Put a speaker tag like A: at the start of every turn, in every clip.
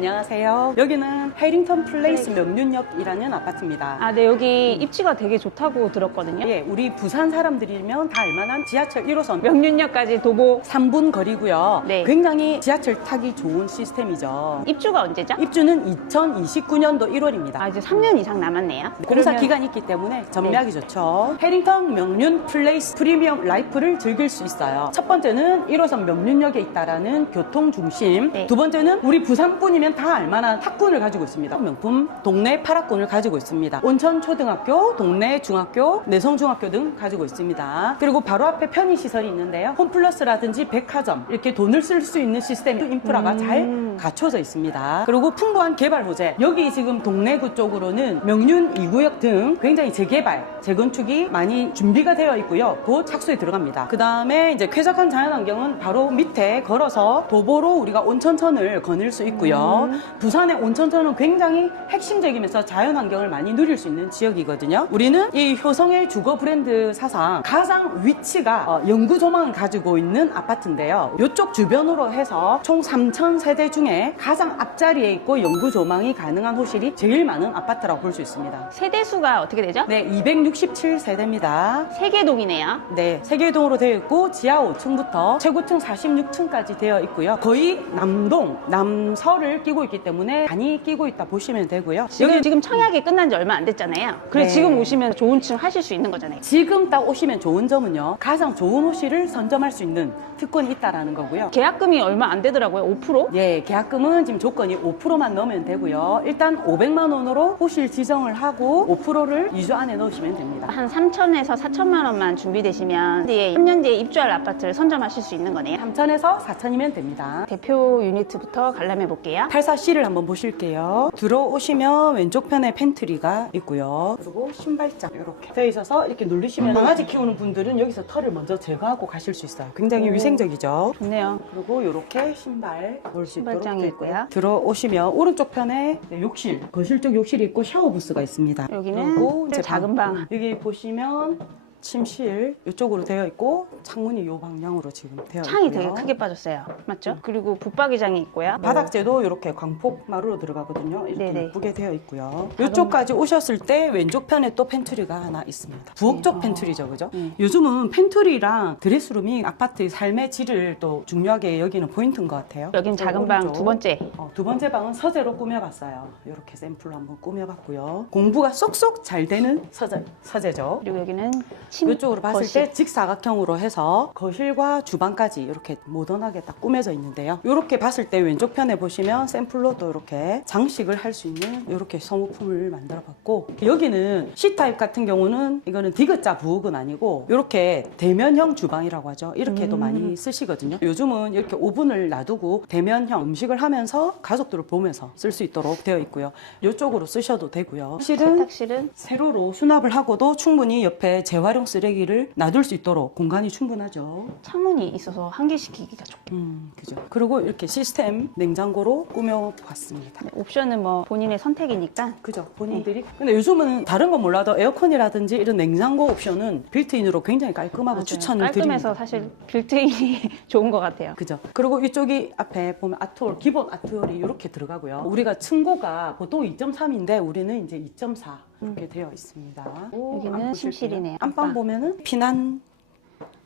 A: 안녕하세요. 여기는 해링턴 플레이스 명륜역이라는 아파트입니다.
B: 아, 네, 여기 입지가 되게 좋다고 들었거든요.
A: 예, 우리 부산 사람들이면 다 알만한 지하철 1호선
B: 명륜역까지 도보
A: 3분 거리고요.
B: 네.
A: 굉장히 지하철 타기 좋은 시스템이죠.
B: 입주가 언제죠?
A: 입주는 2029년도 1월입니다.
B: 아, 이제 3년 이상 남았네요.
A: 공사
B: 그러면- 네.
A: 기간이 있기 때문에 전매하기 좋죠. 해링턴 명륜 플레이스 프리미엄 라이프를 즐길 수 있어요. 첫 번째는 1호선 명륜역에 있다라는 교통 중심.
B: 네.
A: 두 번째는 우리 부산뿐이 면 다 알만한 학군을 가지고 있습니다. 명품 동네 파락군을 가지고 있습니다. 온천 초등학교, 동네 중학교, 내성 중학교 등 가지고 있습니다. 그리고 바로 앞에 편의 시설이 있는데요. 홈플러스라든지 백화점 이렇게 돈을 쓸 수 있는 시스템 인프라가
B: 음.
A: 잘 갖춰져 있습니다. 그리고 풍부한 개발 호재. 여기 지금 동래구 쪽으로는 명륜 2구역 등 굉장히 재개발, 재건축이 많이 준비가 되어 있고요. 곧 착수에 들어갑니다. 그 다음에 이제 쾌적한 자연환경은 바로 밑에 걸어서 도보로 우리가 온천천을 거닐 수 있고요. 부산의 온천천은 굉장히 핵심적이면서 자연환경을 많이 누릴 수 있는 지역이거든요. 우리는 이 효성의 주거 브랜드 사상 가장 위치가 어, 영구 조망을 가지고 있는 아파트인데요. 이쪽 주변으로 해서 총 3천 세대 중에 가장 앞자리에 있고 영구 조망이 가능한 호실이 제일 많은 아파트라고 볼 수 있습니다.
B: 세대수가 어떻게 되죠?
A: 네, 267세대입니다.
B: 세개동이네요.
A: 네, 세계동으로 되어 있고 지하 5층부터 최고층 46층까지 되어 있고요. 거의 남동, 남서를 끼고 있기 때문에 많이 끼고 있다 보시면 되고요.
B: 지금, 지금 청약이 끝난 지 얼마 안 됐잖아요. 그래서
A: 네.
B: 지금 오시면 좋은 층 하실 수 있는 거잖아요.
A: 지금 딱 오시면 좋은 점은요. 가장 좋은 호실을 선점할 수 있는 특권이 있다라는 거고요.
B: 계약금이 얼마 안 되더라고요. 5%?
A: 예, 계약금은 지금 조건이 5%만 넣으면 되고요. 일단 500만 원으로 호실 지정을 하고 5%를 2주 안에 넣으시면 됩니다.
B: 한 3천에서 4천만 원만 준비되시면 뒤에 3년 뒤에 입주할 아파트를 선점하실 수 있는 거네요.
A: 3천에서 4천이면 됩니다.
B: 대표 유니트부터 관람해 볼게요.
A: 84C를 한번 보실게요. 들어오시면 왼쪽 편에 팬트리가 있고요. 그리고 신발장 이렇게 되어 있어서 이렇게 누르시면 강아지 키우는 분들은 여기서 털을 먼저 제거하고 가실 수 있어요. 굉장히
B: 오.
A: 위생적이죠.
B: 좋네요.
A: 그리고 이렇게 신발 놓을 수 있도록 되어
B: 있고요.
A: 들어오시면 오른쪽 편에 네, 욕실, 거실 쪽 욕실이 있고 샤워 부스가 있습니다.
B: 여기는
A: 그리고
B: 작은 방.
A: 여기 보시면 침실 이쪽으로 되어 있고 창문이 이 방향으로 지금 되어
B: 창이
A: 있고요.
B: 되게 크게 빠졌어요. 맞죠? 그리고 붙박이장이 있고요.
A: 바닥재도 이렇게 광폭 마루로 들어가거든요. 이렇게
B: 네네.
A: 예쁘게 되어 있고요. 이쪽까지 오셨을 때 왼쪽 편에 또 팬트리가 하나 있습니다. 부엌 쪽
B: 네.
A: 팬트리죠, 그죠?
B: 네.
A: 요즘은 팬트리랑 드레스룸이 아파트의 삶의 질을 또 중요하게 여기는 포인트인 것 같아요.
B: 여긴 작은 방
A: 오른쪽.
B: 두 번째.
A: 어, 두 번째 방은 서재로 꾸며봤어요. 이렇게 샘플로 한번 꾸며봤고요. 공부가 쏙쏙 잘 되는 서재, 서재죠.
B: 그리고 여기는 침
A: 이쪽으로 봤을
B: 거실.
A: 때 직사각형으로 해서 거실과 주방까지 이렇게 모던하게 딱 꾸며져 있는데요. 이렇게 봤을 때 왼쪽 편에 보시면 샘플로 또 이렇게 장식을 할 수 있는 이렇게 소모품을 만들어 봤고 여기는 C타입 같은 경우는 이거는 디귿자 부엌은 아니고 이렇게 대면형 주방이라고 하죠. 이렇게도
B: 음.
A: 많이 쓰시거든요. 요즘은 이렇게 오븐을 놔두고 대면형 음식을 하면서 가족들을 보면서 쓸 수 있도록 되어 있고요. 이쪽으로 쓰셔도 되고요. 실은
B: 세탁실은
A: 세로로 수납을 하고도 충분히 옆에 재활용 쓰레기를 놔둘 수 있도록 공간이 충분하죠.
B: 창문이 있어서 환기시키기가 좋고
A: 음, 그죠. 그리고 이렇게 시스템 냉장고로 꾸며봤습니다.
B: 네, 옵션은 뭐 본인의 선택이니까
A: 그죠. 본인들이. 근데 요즘은 다른 건 몰라도 에어컨이라든지 이런 냉장고 옵션은 빌트인으로 굉장히 깔끔하고
B: 맞아요.
A: 추천을
B: 깔끔해서
A: 드립니다.
B: 사실 빌트인이 좋은 것 같아요.
A: 그죠. 그리고 이쪽이 앞에 보면 아트홀, 기본 아트홀이 이렇게 들어가고요. 우리가 층고가 보통 2.3인데 우리는 이제 2.4 이렇게 되어 있습니다. 오,
B: 여기는
A: 안방 보실게요.
B: 침실이네요.
A: 안방
B: 안방.
A: 보면은 피난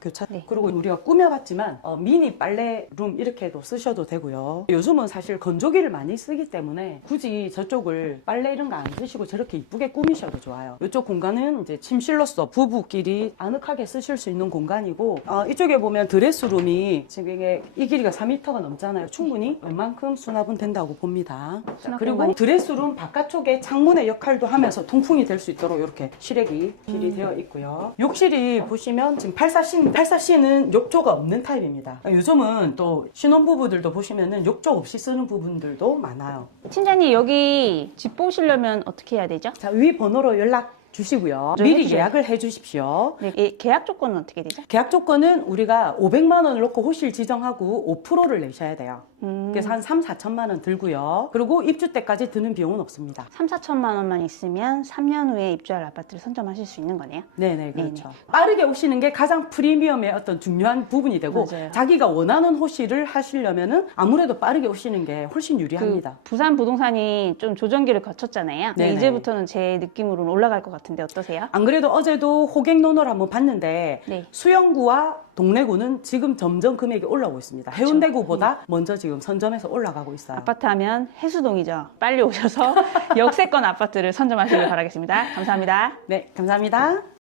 A: 교차.
B: 네.
A: 그리고 우리가 꾸며봤지만 어, 미니 빨래룸 이렇게도 쓰셔도 되고요. 요즘은 사실 건조기를 많이 쓰기 때문에 굳이 저쪽을 빨래 이런 거 안 쓰시고 저렇게 이쁘게 꾸미셔도 좋아요. 이쪽 공간은 이제 침실로서 부부끼리 아늑하게 쓰실 수 있는 공간이고 어, 이쪽에 보면 드레스룸이 지금 이게 이 길이가 4m가 넘잖아요. 충분히 웬만큼 수납은 된다고 봅니다. 자, 그리고 드레스룸 바깥쪽에 창문의 역할도 하면서 통풍이 될 수 있도록 이렇게 실외기 길이
B: 음.
A: 되어 있고요. 욕실이 보시면 지금 84C, 84C는 욕조가 없는 타입입니다. 요즘은 또 신혼부부들도 보시면은 욕조 없이 쓰는 부분들도 많아요.
B: 팀장님 여기 집 보시려면 어떻게 해야 되죠?
A: 자, 위 번호로 연락 주시고요.
B: 좀
A: 미리
B: 해주세요.
A: 예약을 해 주십시오.
B: 네, 이 계약 조건은 어떻게 되죠?
A: 계약 조건은 우리가 500만 원을 놓고 호실 지정하고 5%를 내셔야 돼요.
B: 음.
A: 그래서 한 3, 4천만 원 들고요. 그리고 입주 때까지 드는 비용은 없습니다.
B: 3, 4천만 원만 있으면 3년 후에 입주할 아파트를 선점하실 수 있는 거네요.
A: 네네 그렇죠. 빠르게 오시는 게 가장 프리미엄의 어떤 중요한 부분이 되고
B: 맞아요.
A: 자기가 원하는 호시를 하시려면은 아무래도 빠르게 오시는 게 훨씬 유리합니다.
B: 그 부산 부동산이 좀 조정기를 거쳤잖아요.
A: 네네.
B: 이제부터는 제 느낌으로는 올라갈 것 같은데 어떠세요?
A: 안 그래도 어제도 호객 논어를 한번 봤는데
B: 네.
A: 수영구와 동래구는 지금 점점 금액이 올라오고 있습니다. 해운대구보다 먼저 지금 선점해서 올라가고 있어요.
B: 아파트 하면 해수동이죠. 빨리 오셔서 역세권 아파트를 선점하시길 바라겠습니다. 감사합니다.
A: 네, 감사합니다.